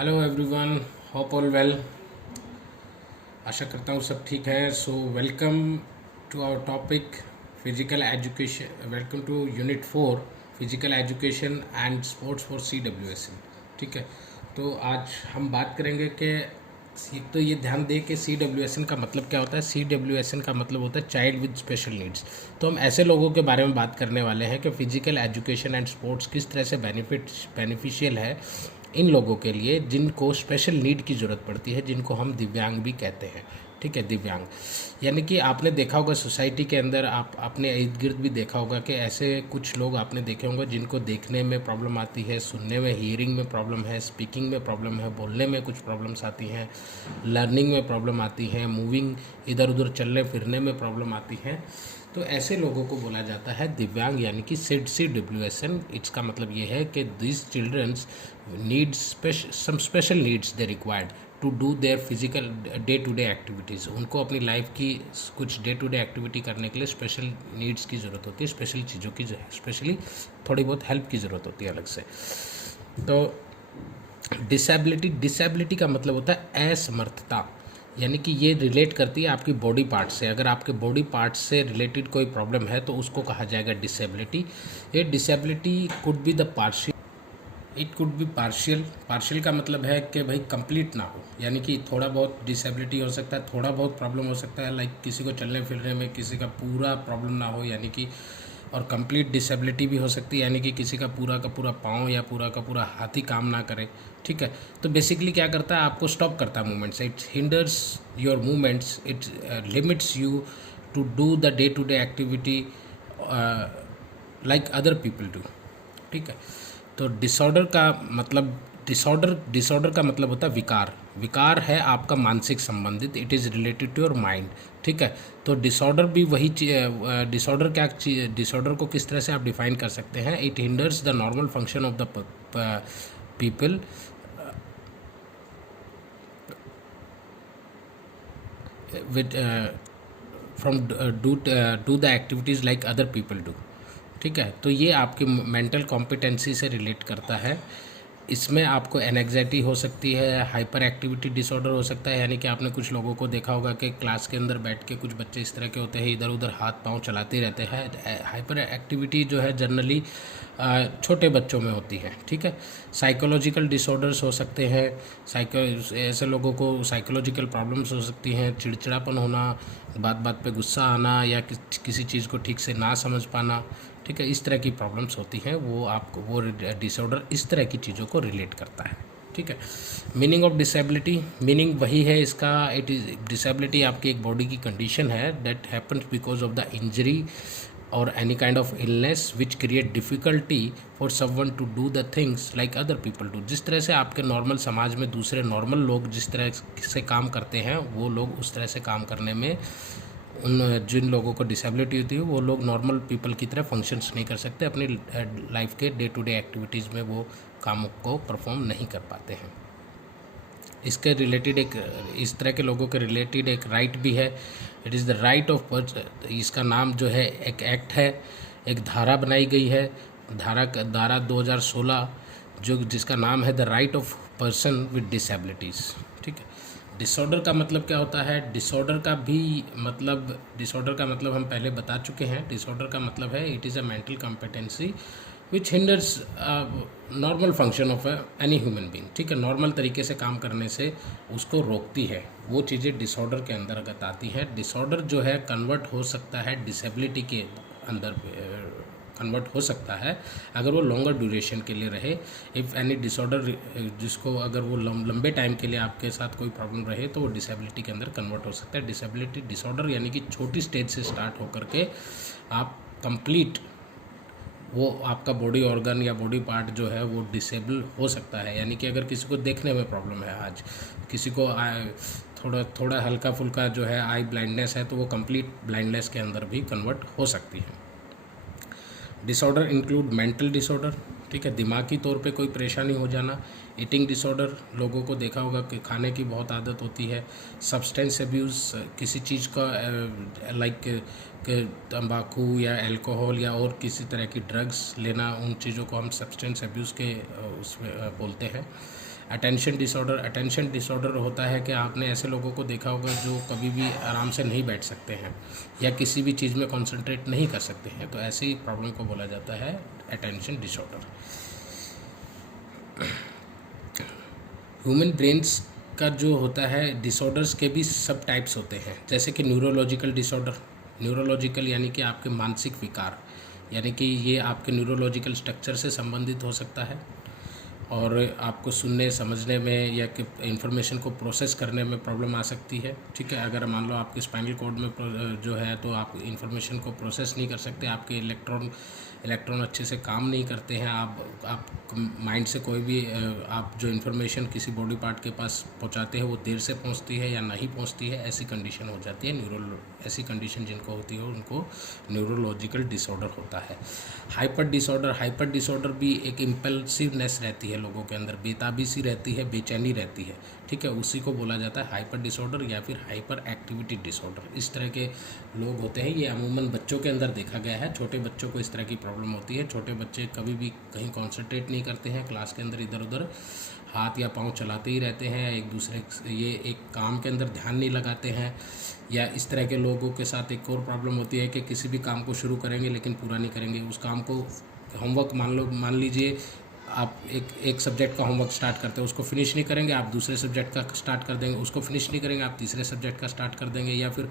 Hello everyone, hope all well. आशा करता हूँ सब ठीक है। So welcome to our topic physical education. Welcome to unit 4 physical education and sports for CWSN। ठीक है, तो आज हम बात करेंगे कि एक तो ये ध्यान दें कि CWSN का मतलब क्या होता है। CWSN का मतलब होता है चाइल्ड विद स्पेशल नीड्स। तो हम ऐसे लोगों के बारे में बात करने वाले हैं कि फिजिकल एजुकेशन एंड स्पोर्ट्स किस तरह से बेनिफिशियल है इन लोगों के लिए जिनको स्पेशल नीड की ज़रूरत पड़ती है, जिनको हम दिव्यांग भी कहते हैं। ठीक है, दिव्यांग यानी कि आपने देखा होगा सोसाइटी के अंदर, आप अपने इर्द गिर्द भी देखा होगा कि ऐसे कुछ लोग आपने देखे होंगे जिनको देखने में प्रॉब्लम आती है, सुनने में, हियरिंग में प्रॉब्लम है, स्पीकिंग में प्रॉब्लम है, बोलने में कुछ प्रॉब्लम्स आती हैं, लर्निंग में प्रॉब्लम आती है, मूविंग, इधर उधर चलने फिरने में प्रॉब्लम आती है। तो ऐसे लोगों को बोला जाता है दिव्यांग, यानी कि CWSN। इसका मतलब ये है कि this childrens need some special needs they required to do their physical day to day activities. उनको अपनी लाइफ की कुछ डे टू डे एक्टिविटी करने के लिए स्पेशल नीड्स की ज़रूरत होती है, स्पेशल चीज़ों की, स्पेशली थोड़ी बहुत हेल्प की ज़रूरत होती है अलग से। तो डिसेबिलिटी का मतलब होता है असमर्थता, यानी कि ये रिलेट करती है आपकी बॉडी पार्ट से। अगर आपके बॉडी पार्ट से रिलेटेड कोई प्रॉब्लम है तो उसको कहा जाएगा डिसेबिलिटी। ये disability could be the partial, it could be partial का मतलब है कि भाई कंप्लीट ना हो, यानी कि थोड़ा बहुत डिसेबिलिटी हो सकता है, थोड़ा बहुत प्रॉब्लम हो सकता है, लाइक किसी को चलने फिरने में, किसी का पूरा प्रॉब्लम ना हो, यानी कि और कंप्लीट डिसेबिलिटी भी हो सकती है, यानी कि किसी का पूरा पाँव या पूरा का पूरा हाथ ही काम ना करे। ठीक है, तो बेसिकली क्या करता है, आपको स्टॉप करता है movements, it hinders your movements, it limits you to do the day to day activity like other people do. ठीक है, तो डिसऑर्डर का मतलब होता है विकार। विकार है आपका मानसिक संबंधित, it is related to your mind. ठीक है, तो डिसऑर्डर भी वही डिसऑर्डर को किस तरह से आप डिफाइन कर सकते हैं। It hinders the normal function of the people with from do the activities like other people do. ठीक है, तो ये आपकी मेंटल कॉम्पिटेंसी से रिलेट करता है। इसमें आपको एनेक्जाइटी हो सकती है, हाइपर एक्टिविटी डिसऑर्डर हो सकता है, यानी कि आपने कुछ लोगों को देखा होगा कि क्लास के अंदर बैठ के कुछ बच्चे इस तरह के होते हैं, इधर उधर हाथ पांव चलाते रहते हैं। हाइपर एक्टिविटी जो है जनरली छोटे बच्चों में होती है। ठीक है, साइकोलॉजिकल डिसऑर्डर्स हो सकते हैं, ऐसे लोगों को साइकोलॉजिकल प्रॉब्लम्स हो सकती हैं, चिड़चिड़ापन होना, बात बात पे गुस्सा आना, या किसी चीज़ को ठीक से ना समझ पाना। ठीक है, इस तरह की प्रॉब्लम्स होती हैं, वो आपको वो डिसऑर्डर इस तरह की चीज़ों को रिलेट करता है। ठीक है, मीनिंग ऑफ डिसेबिलिटी, मीनिंग वही है इसका, इट इज़ डिसेबिलिटी आपकी एक बॉडी की कंडीशन है that happens because of the injury और any kind of illness which create difficulty for someone to do the things like other people do. जिस तरह से आपके नॉर्मल समाज में दूसरे नॉर्मल लोग जिस तरह से काम करते हैं, वो लोग उस तरह से काम करने में, उन जिन लोगों को डिसेबिलिटी होती है वो लोग नॉर्मल पीपल की तरह फंक्शंस नहीं कर सकते, अपनी लाइफ के डे टू डे एक्टिविटीज़ में वो काम को परफॉर्म नहीं कर पाते हैं। इसके रिलेटेड एक, इस तरह के लोगों के रिलेटेड एक राइट भी है, it is the right of person. इसका नाम जो है एक एक्ट है, एक धारा बनाई गई है, धारा 2016, जिसका नाम है the right of person with disabilities. ठीक है, डिसऑर्डर का मतलब क्या होता है, डिसऑर्डर का मतलब हम पहले बता चुके हैं। डिसऑर्डर का मतलब है it is a mental competency which hinders normal function of any human being. ठीक है, नॉर्मल तरीके से काम करने से उसको रोकती है, वो चीज़ें डिसऑर्डर के अंतर्गत आती है। डिसऑर्डर जो है कन्वर्ट हो सकता है डिसेबिलिटी के अंदर, कन्वर्ट हो सकता है अगर वो लॉन्गर ड्यूरेशन के लिए रहे। इफ़ एनी डिसऑर्डर, जिसको अगर वो लंबे टाइम के लिए आपके साथ कोई प्रॉब्लम रहे तो वो डिसेबिलिटी के अंदर कन्वर्ट हो सकता है। डिसेबिलिटी डिसऑर्डर यानी कि छोटी स्टेज से स्टार्ट होकर के आप कंप्लीट, वो आपका बॉडी ऑर्गन या बॉडी पार्ट जो है वो डिसेबल हो सकता है। यानी कि अगर किसी को देखने में प्रॉब्लम है, आज किसी को थोड़ा हल्का फुल्का जो है आई ब्लाइंडनेस है, तो वो कंप्लीट ब्लाइंडनेस के अंदर भी कन्वर्ट हो सकती है। डिसऑर्डर इंक्लूड मेंटल डिसऑर्डर, ठीक है, दिमागी तौर पे कोई परेशानी हो जाना। ईटिंग डिसऑर्डर, लोगों को देखा होगा कि खाने की बहुत आदत होती है। सब्सटेंस अब्यूज़, किसी चीज़ का लाइक तंबाकू या अल्कोहल या और किसी तरह की ड्रग्स लेना, उन चीज़ों को हम सब्सटेंस अब्यूज़ के उसमें बोलते हैं। अटेंशन डिसऑर्डर होता है कि आपने ऐसे लोगों को देखा होगा जो कभी भी आराम से नहीं बैठ सकते हैं या किसी भी चीज़ में कॉन्सेंट्रेट नहीं कर सकते हैं, तो ऐसी प्रॉब्लम को बोला जाता है अटेंशन डिसऑर्डर। ह्यूमन ब्रेन्स का जो होता है डिसऑर्डर्स के भी सब टाइप्स होते हैं, जैसे कि न्यूरोलॉजिकल डिसऑर्डर। न्यूरोलॉजिकल यानी कि आपके मानसिक विकार, यानी कि ये आपके न्यूरोलॉजिकल स्ट्रक्चर से संबंधित हो सकता है और आपको सुनने समझने में या कि इंफॉर्मेशन को प्रोसेस करने में प्रॉब्लम आ सकती है। ठीक है, अगर मान लो आपके स्पाइनल कॉर्ड में जो है तो आप इंफॉर्मेशन को प्रोसेस नहीं कर सकते, आपके इलेक्ट्रॉन अच्छे से काम नहीं करते हैं, आप माइंड से कोई भी आप जो इन्फॉर्मेशन किसी बॉडी पार्ट के पास पहुंचाते हैं वो देर से पहुंचती है या नहीं पहुंचती है, ऐसी कंडीशन हो जाती है। ऐसी कंडीशन जिनको होती है उनको न्यूरोलॉजिकल डिसऑर्डर होता है। हाइपर डिसऑर्डर भी एक इम्पल्सिवनेस रहती है लोगों के अंदर, बेताबी सी रहती है, बेचैनी रहती है। ठीक है, उसी को बोला जाता है हाइपर डिसऑर्डर या फिर हाइपर एक्टिविटी डिसऑर्डर। इस तरह के लोग होते हैं, ये अमूमन बच्चों के अंदर देखा गया है। छोटे बच्चों को इस तरह की प्रॉब्लम होती है। छोटे बच्चे कभी भी कहीं कॉन्सेंट्रेट नहीं करते हैं, क्लास के अंदर इधर उधर हाथ या पाँव चलाते ही रहते हैं, एक दूसरे ये एक काम के अंदर ध्यान नहीं लगाते हैं। या इस तरह के लोगों के साथ एक और प्रॉब्लम होती है कि किसी भी काम को शुरू करेंगे लेकिन पूरा नहीं करेंगे। उस काम को होमवर्क मान लीजिए आप एक सब्जेक्ट का होमवर्क स्टार्ट करते हैं, उसको फिनिश नहीं करेंगे, आप दूसरे सब्जेक्ट का स्टार्ट कर देंगे, उसको फिनिश नहीं करेंगे, आप तीसरे सब्जेक्ट का स्टार्ट कर देंगे, या फिर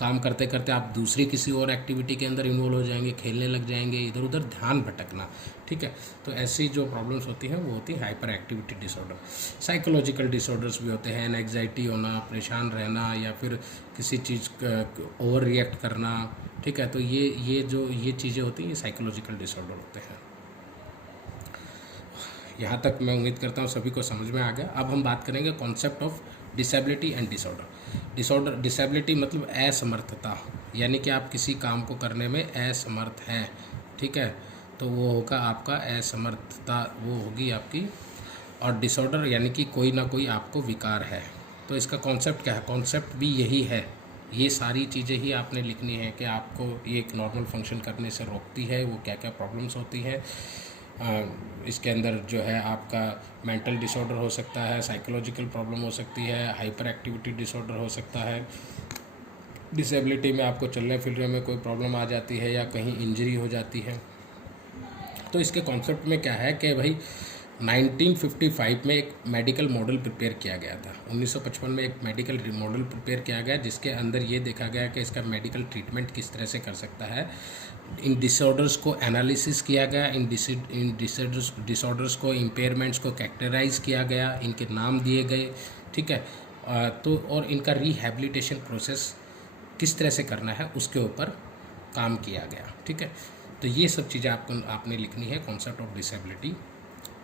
काम करते करते आप दूसरी किसी और एक्टिविटी के अंदर इन्वॉल्व हो जाएंगे, खेलने लग जाएंगे, इधर उधर ध्यान भटकना। ठीक है, तो ऐसी जो प्रॉब्लम्स होती हैं वो होती है hyper activity disorder. Psychological disorders भी होते हैं, एंग्जाइटी होना, परेशान रहना या फिर किसी चीज़ ओवर रिएक्ट करना। ठीक है, तो ये चीज़ें होती हैं, ये साइकोलॉजिकल डिसऑर्डर होते हैं। यहाँ तक मैं उम्मीद करता हूँ सभी को समझ में आ गया। अब हम बात करेंगे concept of disability and disorder. Disability मतलब असमर्थता, यानी कि आप किसी काम को करने में असमर्थ हैं। ठीक है, तो वो होगा आपका असमर्थता, वो होगी आपकी। और डिसऑर्डर यानी कि कोई ना कोई आपको विकार है। तो इसका कॉन्सेप्ट क्या है? कॉन्सेप्ट भी यही है, ये सारी चीज़ें ही आपने लिखनी है कि आपको ये एक नॉर्मल फंक्शन करने से रोकती है, वो क्या क्या प्रॉब्लम्स होती हैं। इसके अंदर जो है आपका मेंटल डिसऑर्डर हो सकता है, साइकोलॉजिकल प्रॉब्लम हो सकती है, हाइपर एक्टिविटी डिसऑर्डर हो सकता है। डिसेबिलिटी में आपको चलने फिरने में कोई प्रॉब्लम आ जाती है या कहीं इंजरी हो जाती है। तो इसके कॉन्सेप्ट में क्या है कि भाई 1955 में एक मेडिकल मॉडल प्रिपेयर किया गया था। 1955 में एक मेडिकल मॉडल प्रिपेयर किया गया जिसके अंदर ये देखा गया कि इसका मेडिकल ट्रीटमेंट किस तरह से कर सकता है। इन डिसऑर्डर्स को एनालिसिस किया गया, इन डिसऑर्डर्स को, इम्पेयरमेंट्स को कैरेक्टराइज किया गया, इनके नाम दिए गए। ठीक है, तो और इनका रिहैबिलिटेशन प्रोसेस किस तरह से करना है उसके ऊपर काम किया गया। ठीक है, तो ये सब चीज़ें आपने लिखनी है concept of disability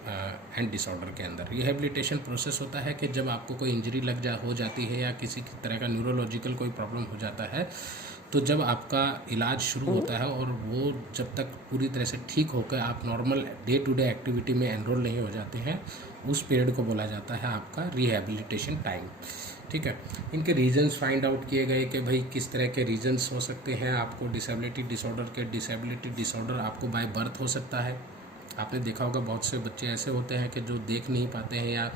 and disorder के अंदर। रिहैबिलिटेशन प्रोसेस होता है कि जब आपको कोई इंजरी हो जाती है या किसी तरह का न्यूरोलॉजिकल कोई प्रॉब्लम हो जाता है, तो जब आपका इलाज शुरू होता है और वो जब तक पूरी तरह से ठीक होकर आप normal day to day activity में एनरोल नहीं हो जाते हैं, उस पीरियड को बोला जाता है आपका रिहैबिलिटेशन टाइम। ठीक है, इनके रीजंस फाइंड आउट किए गए कि भाई किस तरह के रीजंस हो सकते हैं आपको डिसेबिलिटी डिसऑर्डर के। डिसेबिलिटी डिसऑर्डर आपको बाय बर्थ हो सकता है। आपने देखा होगा बहुत से बच्चे ऐसे होते हैं कि जो देख नहीं पाते हैं या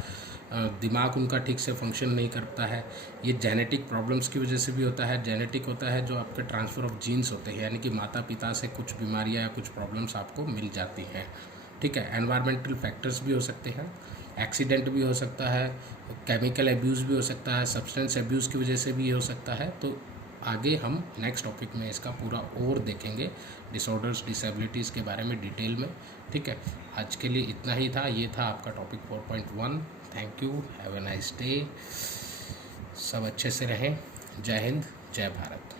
दिमाग उनका ठीक से फंक्शन नहीं करता है। ये जेनेटिक प्रॉब्लम्स की वजह से भी होता है। जेनेटिक होता है जो आपके ट्रांसफ़र ऑफ जीन्स होते हैं, यानी कि माता पिता से कुछ बीमारियां या कुछ प्रॉब्लम्स आपको मिल जाती हैं। ठीक है, एनवायरमेंटल फैक्टर्स भी हो सकते हैं, एक्सीडेंट भी हो सकता है, केमिकल एब्यूज़ भी हो सकता है, सब्सटेंस एब्यूज़ की वजह से भी हो सकता है। तो आगे हम नेक्स्ट टॉपिक में इसका पूरा और देखेंगे, डिसऑर्डर्स डिसेबिलिटीज़ के बारे में डिटेल में। ठीक है, आज के लिए इतना ही था। ये था आपका topic 4.1। Thank you, have a nice day. सब अच्छे से रहें। जय हिंद, जय भारत।